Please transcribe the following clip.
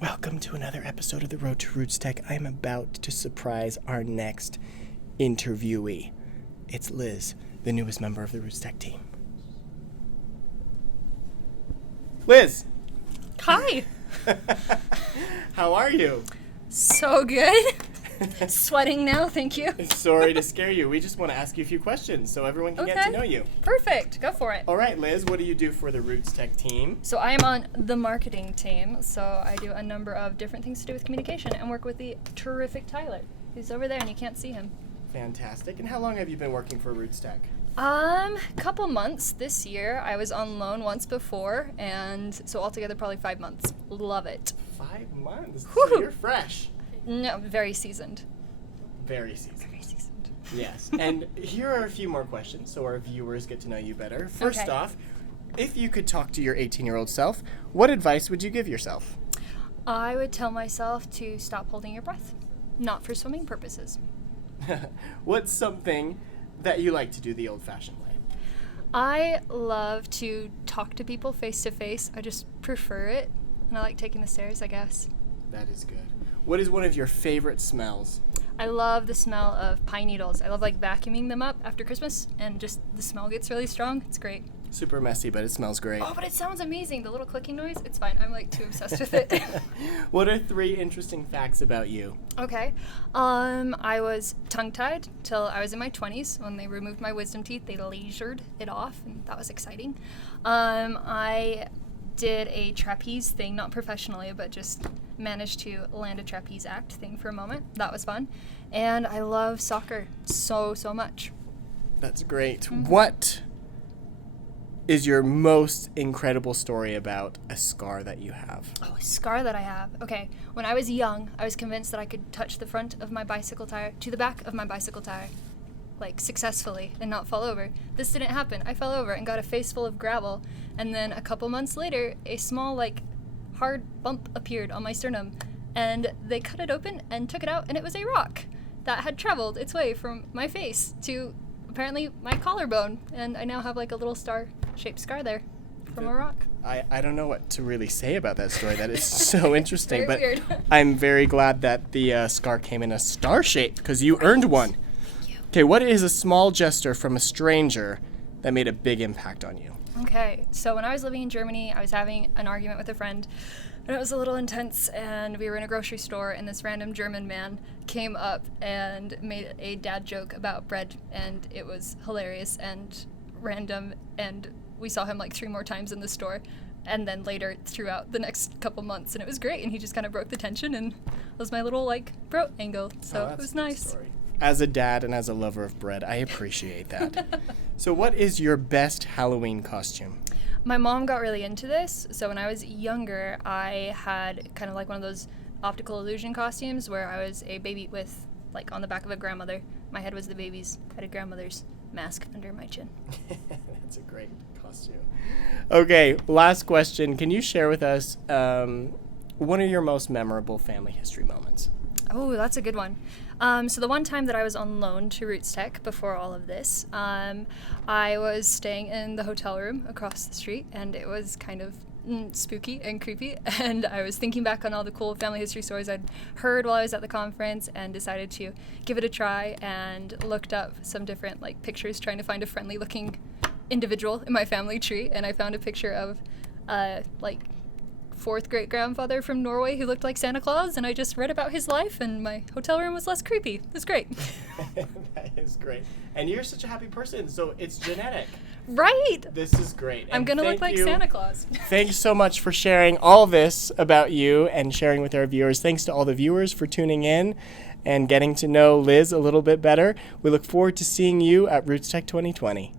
Welcome to another episode of the Road to RootsTech. I am about to surprise our next interviewee. It's Liz, the newest member of the RootsTech team. Liz! Hi! How are you? So good. Sweating now, thank you. Sorry to scare you. We just want to ask you a few questions so everyone can get to know you. Perfect. Go for it. All right, Liz, what do you do for the RootsTech team? So I am on the marketing team, so I do a number of different things to do with communication and work with the terrific Tyler, who's over there and you can't see him. Fantastic. And how long have you been working for RootsTech? Couple months this year. I was on loan once before, and so altogether probably 5 months. Love it. 5 months? Woo-hoo. So you're fresh. No, very seasoned. Very seasoned. Very seasoned. Yes. And here are a few more questions so our viewers get to know you better. First Okay. off, if you could talk to your 18-year-old self, what advice would you give yourself? I would tell myself to stop holding your breath. Not for swimming purposes. What's something that you like to do the old-fashioned way? I love to talk to people face to face. I just prefer it. And I like taking the stairs, I guess. That is good. What is one of your favorite smells? I love the smell of pine needles. I love like vacuuming them up after Christmas and just the smell gets really strong. It's great. Super messy, but it smells great. Oh, but it sounds amazing. The little clicking noise, it's fine. I'm like too obsessed with it. What are 3 interesting facts about you? Okay. I was tongue-tied till I was in my 20s. When they removed my wisdom teeth, they lasered it off, and that was exciting. I did a trapeze thing, not professionally, but just managed to land a trapeze act thing for a moment. That was fun. And I love soccer so much. That's great. Mm-hmm. What is your most incredible story about a scar that you have? Oh, a scar that I have. Okay, when I was young, I was convinced that I could touch the front of my bicycle tire to the back of my bicycle tire, like successfully, and not fall over. This didn't happen. I fell over and got a face full of gravel, and then a couple months later, a small, like, hard bump appeared on my sternum, and they cut it open and took it out, and it was a rock that had traveled its way from my face to apparently my collarbone, and I now have like a little star-shaped scar there from a rock. I don't know what to really say about that story. That is so interesting, but Very weird. I'm very glad that the scar came in a star shape because you earned one. Okay, what is a small gesture from a stranger that made a big impact on you? Okay, so when I was living in Germany, I was having an argument with a friend, and it was a little intense, and we were in a grocery store, and this random German man came up and made a dad joke about bread, and it was hilarious and random, and we saw him like 3 more times in the store, and then later throughout the next couple months, and it was great, and he just kind of broke the tension, and was my little like bro angle, so it was nice. Story. As a dad and as a lover of bread, I appreciate that. So what is your best Halloween costume? My mom got really into this, so when I was younger, I had kind of like one of those optical illusion costumes where I was a baby with, like, on the back of a grandmother. My head was the baby's. I had a grandmother's mask under my chin. That's a great costume. Okay, last question. Can you share with us one of your most memorable family history moments? Oh, that's a good one. So the one time that I was on loan to RootsTech before all of this, I was staying in the hotel room across the street, and it was kind of spooky and creepy, and I was thinking back on all the cool family history stories I'd heard while I was at the conference and decided to give it a try and looked up some different like pictures trying to find a friendly looking individual in my family tree, and I found a picture of like 4th great grandfather from Norway who looked like Santa Claus, and I just read about his life, and my hotel room was less creepy. It was great. That is great. And you're such a happy person, so it's genetic. Right. This is great. I'm going to look like Santa Claus. Thank you so much for sharing all this about you and sharing with our viewers. Thanks to all the viewers for tuning in and getting to know Liz a little bit better. We look forward to seeing you at RootsTech 2020.